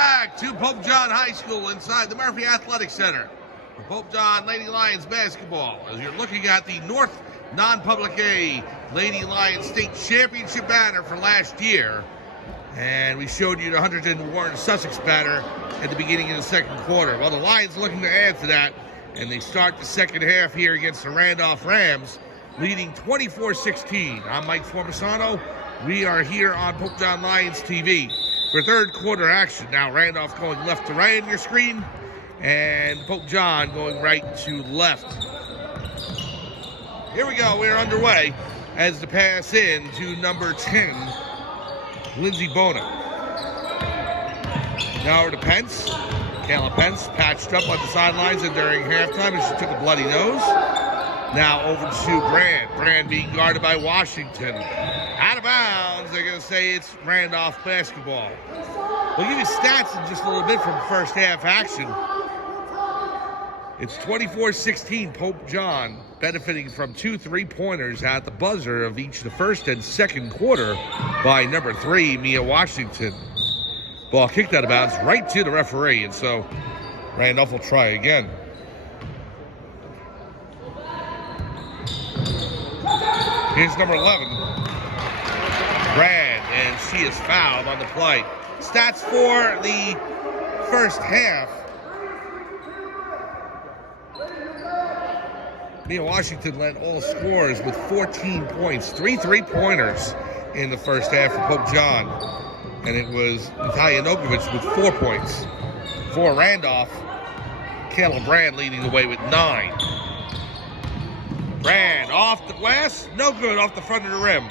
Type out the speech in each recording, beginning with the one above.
back to Pope John High School inside the Murphy Athletic Center for Pope John Lady Lions basketball. As you're looking at the North Non-Public A Lady Lions State Championship banner for last year. And we showed you the Huntington Warren Sussex banner at the beginning of the second quarter. Well, the Lions looking to add to that, and they start the second half here against the Randolph Rams, leading 24-16. I'm Mike Formisano. We are here on Pope John Lions TV for third quarter action. Now Randolph going left to right on your screen, and Pope John going right to left. Here we go, we're underway as the pass in to number 10, Lindsey Bona. Now over to Pence. Kayla Pence patched up on the sidelines and during halftime as she took a bloody nose. Now over to Brand. Brand being guarded by Washington. Out of bounds, they're going to say it's Randolph basketball. We'll give you stats in just a little bit from first half action. It's 24-16, Pope John benefiting from 2 3-pointers at the buzzer of each the first and second quarter by number 3, Mia Washington. Ball kicked out of bounds right to the referee, and so Randolph will try again. Here's number 11, Brad, and she is fouled on the play. Stats for the first half. Mia Washington led all scorers with 14 points, 3 3-pointers in the first half for Pope John. And it was Natalia Nokovic with 4 points. For Randolph, Kayla Brand leading the way with 9. Brand off the glass, no good, off the front of the rim.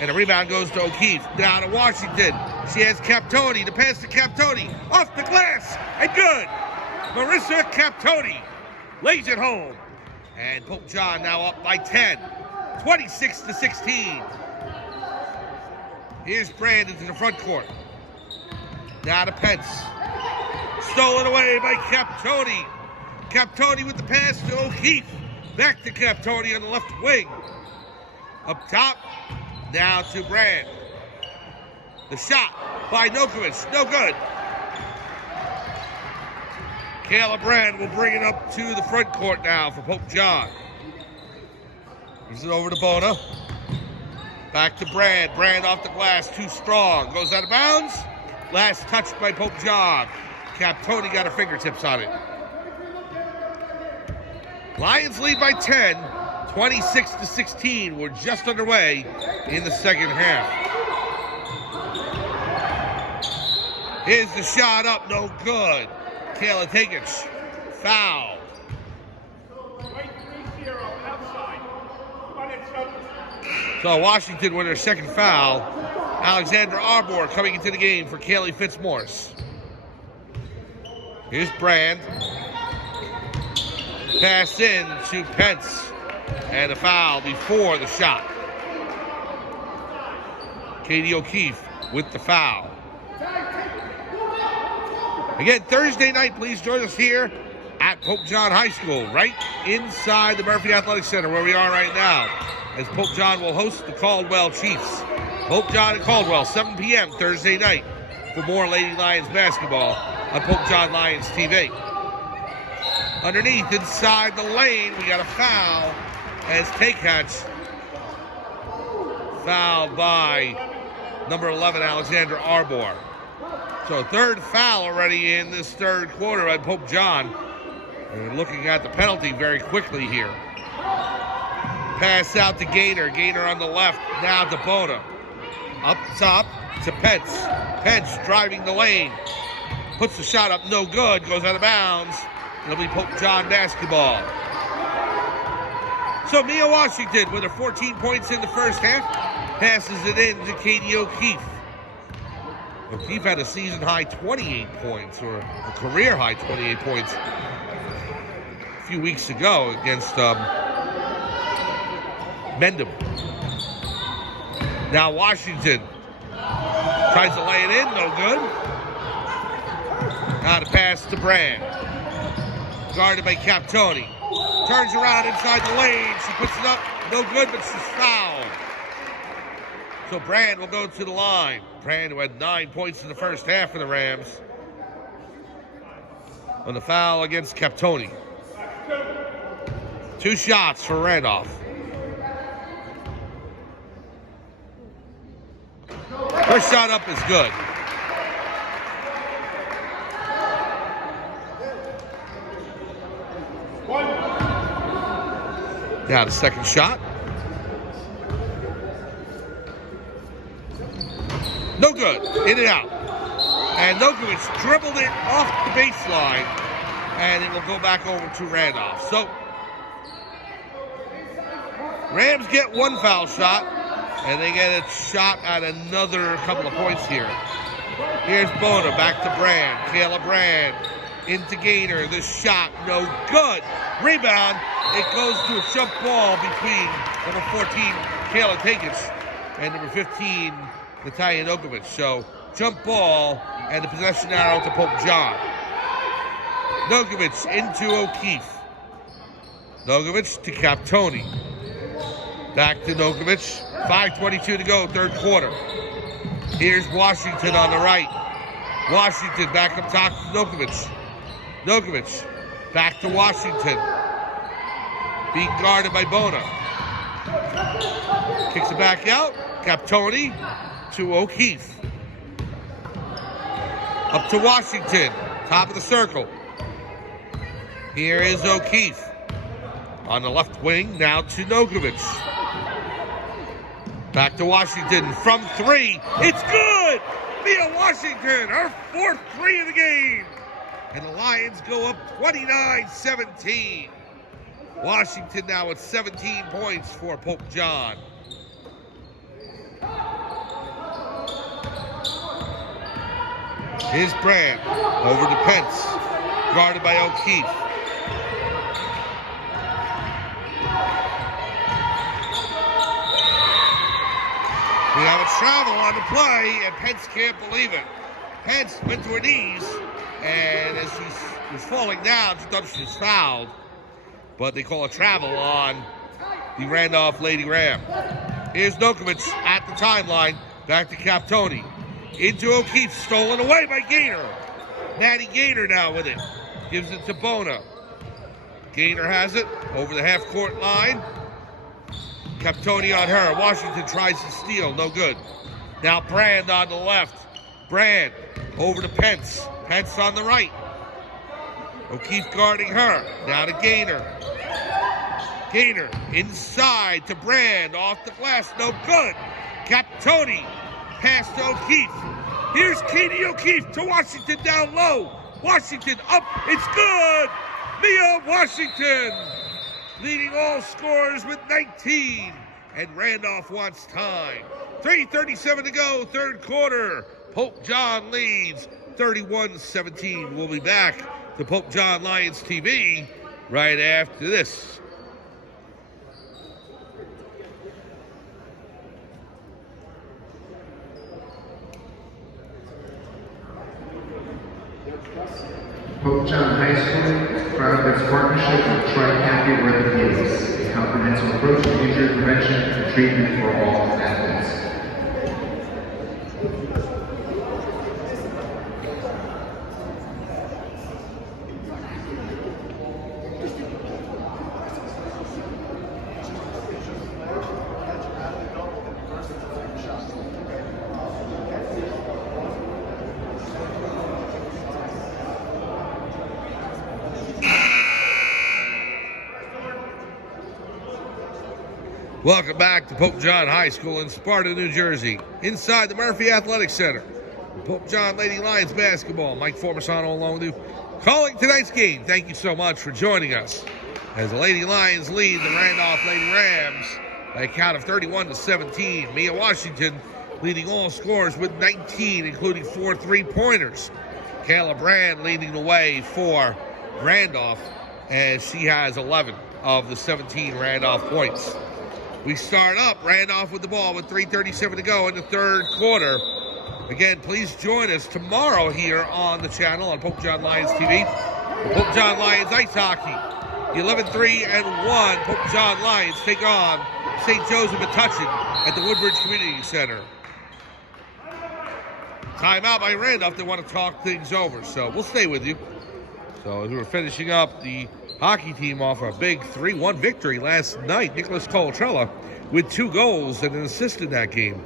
And the rebound goes to O'Keefe, down to Washington. She has Captoni, the pass to Captoni, off the glass, and good. Marissa Captoni lays it home. And Pope John now up by 10, 26-16. Here's Brand into the front court. Now to Pence. Stolen away by Captoni. Captoni with the pass to O'Keefe. Back to Captoni on the left wing. Up top, now to Brand. The shot by Nokovic, no good. Kayla Brand will bring it up to the front court now for Pope John. Gives it over to Bona. Back to Brand. Brand off the glass, too strong. Goes out of bounds. Last touch by Pope John. Captoni got her fingertips on it. Lions lead by 10, 26-16. We're just underway in the second half. Here's the shot up, no good. Kayla Takic, foul. So Washington with their second foul. Alexandra Arbor coming into the game for Kaylee Fitzmaurice. Here's Brand. Pass in to Pence. And a foul before the shot. Katie O'Keefe with the foul. Again, Thursday night, please join us here at Pope John High School, right inside the Murphy Athletic Center where we are right now, as Pope John will host the Caldwell Chiefs. Pope John and Caldwell, 7 p.m. Thursday night for more Lady Lions basketball on Pope John Lions TV. Underneath, inside the lane, we got a foul as Takic fouled by number 11, Alexandra Arbor. So third foul already in this third quarter by Pope John. We're looking at the penalty very quickly here. Pass out to Gaynor. Gaynor on the left. Now to Bona. Up top to Pence. Pence driving the lane. Puts the shot up. No good. Goes out of bounds. It'll be Pope John basketball. So Mia Washington with her 14 points in the first half. Passes it in to Katie O'Keefe. O'Keefe had a season-high 28 points, or a career-high 28 points a few weeks ago against Mendham. Now Washington tries to lay it in, no good. Now to pass to Brand. Guarded by Captoni. Turns around inside the lane. She puts it up, no good, but she's fouled. So Brand will go to the line. Brand, who had 9 points in the first half for the Rams, on the foul against Captoni. 2 shots for Randolph. First shot up is good. Now the second shot. No good. In and out. And Nokovic dribbled it off the baseline, and it will go back over to Randolph. So Rams get 1 foul shot, and they get a shot at another couple of points here. Here's Bona, back to Brand. Kayla Brand into Gaynor. The shot, no good. Rebound. It goes to a jump ball between number 14, Kayla Takic, and number 15, Natalia Nokovic. So jump ball and the possession arrow to Pope John. Nokovic into O'Keefe. Nokovic to Captoni. Back to Nokovic. 5:22 to go, third quarter. Here's Washington on the right. Washington back up top to Nokovic. Nokovic back to Washington. Being guarded by Bona. Kicks it back out. Captoni to O'Keefe. Up to Washington. Top of the circle. Here is O'Keefe. On the left wing, now to Nokovic. Back to Washington from 3. It's good! Mia Washington, her 4th 3 of the game. And the Lions go up 29-17. Washington now with 17 points for Pope John. Here's Brand over to Pence, guarded by O'Keefe. We have a travel on the play, and Pence can't believe it. Pence went to her knees, and as she was falling down, she thought she was fouled. But they call a travel on the Randolph Lady Ram. Here's Nokovic at the timeline, back to Captoni. Into O'Keefe, stolen away by Gaynor. Natty Gaynor now with it. Gives it to Bona. Gaynor has it over the half-court line. Captoni on her. Washington tries to steal, no good. Now Brand on the left. Brand over to Pence. Pence on the right. O'Keefe guarding her. Now to Gaynor. Gaynor inside to Brand. Off the glass, no good. Captoni pass to O'Keefe. Here's Katie O'Keefe to Washington down low. Washington up, it's good! Mia Washington leading all scorers with 19. And Randolph wants time. 3:37 to go, third quarter. Pope John leads 31-17. We'll be back to Pope John Lions TV right after this. Pope John High School, proud of its partnership with Tri-County Orthopedics, a comprehensive approach to injury prevention and treatment for all athletes. Welcome back to Pope John High School in Sparta, New Jersey, inside the Murphy Athletic Center. Pope John Lady Lions basketball. Mike Formisano along with you, calling tonight's game. Thank you so much for joining us as the Lady Lions lead the Randolph Lady Rams by a count of 31-17. Mia Washington leading all scorers with 19, including 4 3-pointers. Kayla Brand leading the way for Randolph, as she has 11 of the 17 Randolph points. We start up Randolph with the ball with 3:37 to go in the third quarter. Again, please join us tomorrow here on the channel on Pope John Lions TV. The Pope John Lions Ice Hockey. The 11-3-1 Pope John Lions take on St. Joseph Metuchen at the Woodbridge Community Center. Timeout by Randolph. They want to talk things over, so we'll stay with you. So as we were finishing up, the hockey team off a big 3-1 victory last night. Nicholas Colatrella with 2 goals and an assist in that game.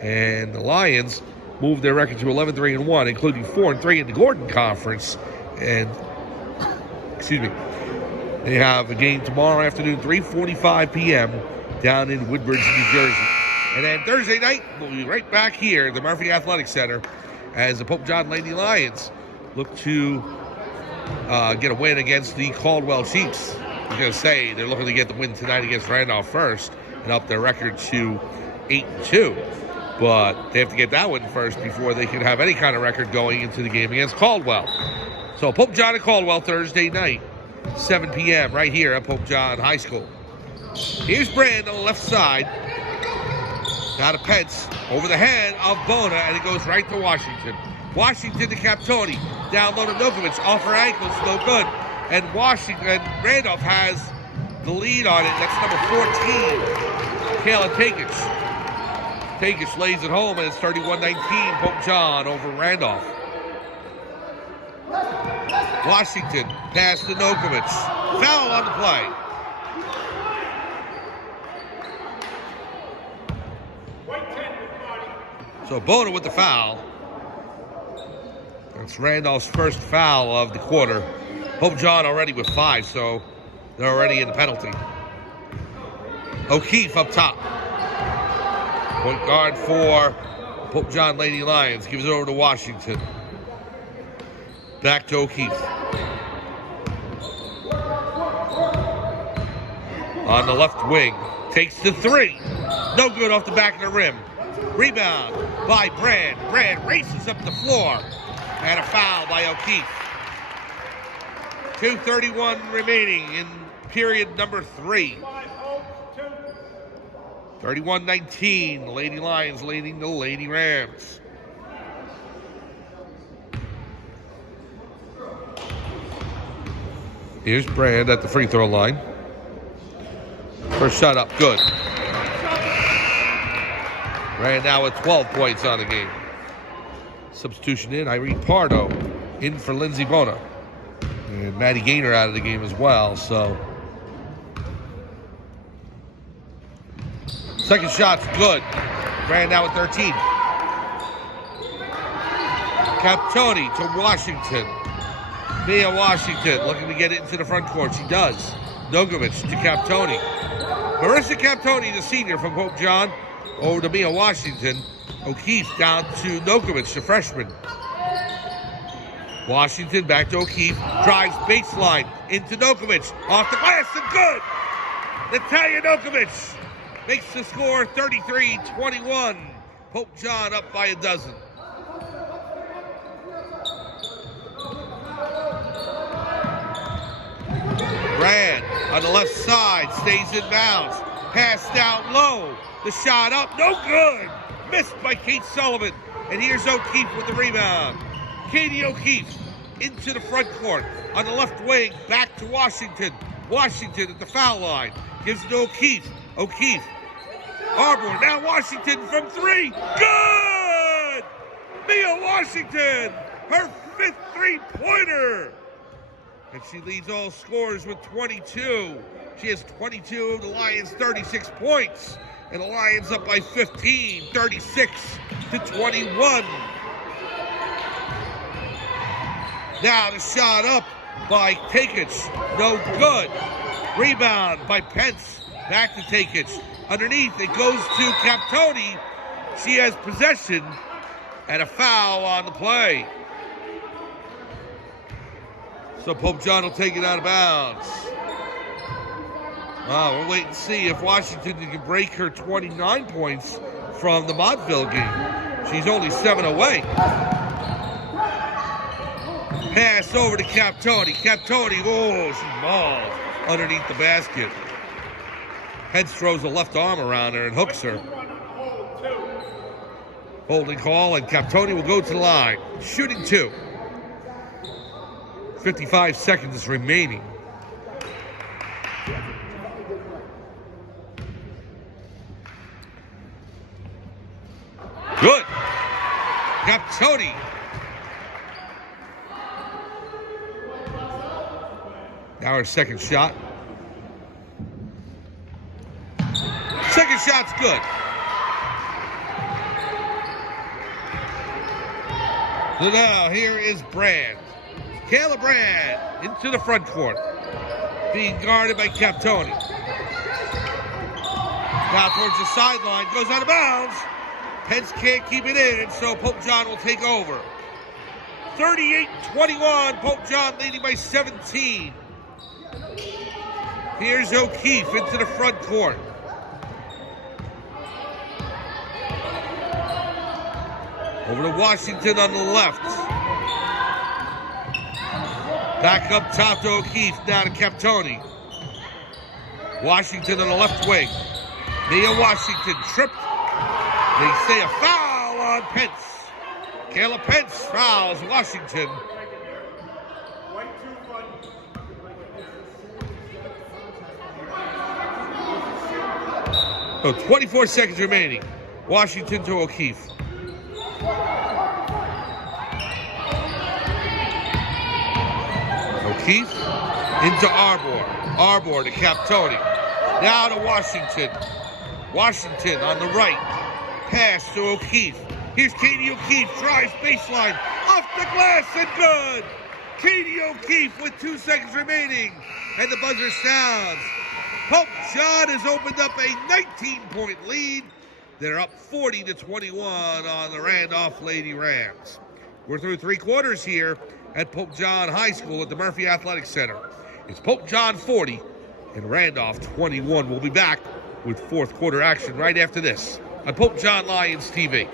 And the Lions moved their record to 11-3-1, including 4-3 in the Gordon Conference. And, excuse me, they have a game tomorrow afternoon, 3:45 p.m. down in Woodbridge, New Jersey. And then Thursday night, we'll be right back here at the Murphy Athletic Center as the Pope John Lady Lions look to get a win against the Caldwell Chiefs. I was going to say they're looking to get the win tonight against Randolph first and up their record to 8-2. But they have to get that win first before they can have any kind of record going into the game against Caldwell. So Pope John and Caldwell Thursday night, 7 p.m. right here at Pope John High School. Here's Brand on the left side. Got a Pence over the head of Bona, and it goes right to Washington. Washington to Captoni. Down low to Nokovic. Off her ankles, no good. And Randolph has the lead on it. That's number 14, Kayla Takich. Takich lays it home, and it's 31-19. Pope John over Randolph. Washington pass to Nokovic. Foul on the play. So Bona with the foul. That's Randolph's first foul of the quarter. Pope John already with 5, so they're already in the penalty. O'Keefe up top. Point guard for Pope John Lady Lions. Gives it over to Washington. Back to O'Keefe. On the left wing. Takes the 3. No good off the back of the rim. Rebound by Brand. Brand races up the floor. And a foul by O'Keefe. 2:31 remaining in period number 3. 31-19. Lady Lions leading the Lady Rams. Here's Brand at the free throw line. First shot up, good. Brand now with 12 points on the game. Substitution in, Irene Pardo in for Lindsey Bona. And Maddie Gaynor out of the game as well, so. Second shot's good. Brand now with 13. Captoni to Washington. Mia Washington looking to get it into the front court. She does. Nogovic to Captoni. Marissa Captoni, the senior from Pope John, over to Mia Washington. O'Keefe down to Nokovic, the freshman. Washington back to O'Keefe. Drives baseline into Nokovic. Off the glass and good! Natalia Nokovic makes the score 33-21. Pope John up by a dozen. Brand on the left side stays in bounds. Pass down low. The shot up, no good. Missed by Kate Sullivan. And here's O'Keefe with the rebound. Katie O'Keefe into the front court. On the left wing, back to Washington. Washington at the foul line. Gives it to O'Keefe. O'Keefe. Arbor, now Washington from 3. Good! Mia Washington, her 5th three-pointer. And she leads all scorers with 22. She has 22, the Lions 36 points. And the Lions up by 15, 36-21. Now the shot up by Takich, no good. Rebound by Pence, back to Takich. Underneath, it goes to Captoni. She has possession and a foul on the play. So Pope John will take it out of bounds. We'll wait and see if Washington can break her 29 points from the Montville game. She's only 7 away. Pass over to Captoni. Captoni, oh, she mauled underneath the basket. Pence throws a left arm around her and hooks her. Holding call, and Captoni will go to the line. Shooting 2. 55 seconds remaining. Good. Captoni. Now our second shot. Second shot's good. So now here is Brand. Caleb Brand into the front court. Being guarded by Captoni. Now towards the sideline. Goes out of bounds. Pence can't keep it in, and so Pope John will take over. 38-21. Pope John leading by 17. Here's O'Keefe into the front court. Over to Washington on the left. Back up top to O'Keefe, now to Captoni. Washington on the left wing. Nia Washington tripped. They say a foul on Pence. Caleb Pence fouls Washington. So 24 seconds remaining. Washington to O'Keefe. O'Keefe into Arbor. Arbor to Captoni. Now to Washington. Washington on the right. Pass to O'Keefe. Here's Katie O'Keefe. Drives baseline. Off the glass and good. Katie O'Keefe with 2 seconds remaining. And the buzzer sounds. Pope John has opened up a 19-point lead. They're up 40-21 on the Randolph Lady Rams. We're through 3 quarters here at Pope John High School at the Murphy Athletic Center. It's Pope John 40 and Randolph 21. We'll be back with 4th quarter action right after this on Pope John Lions TV.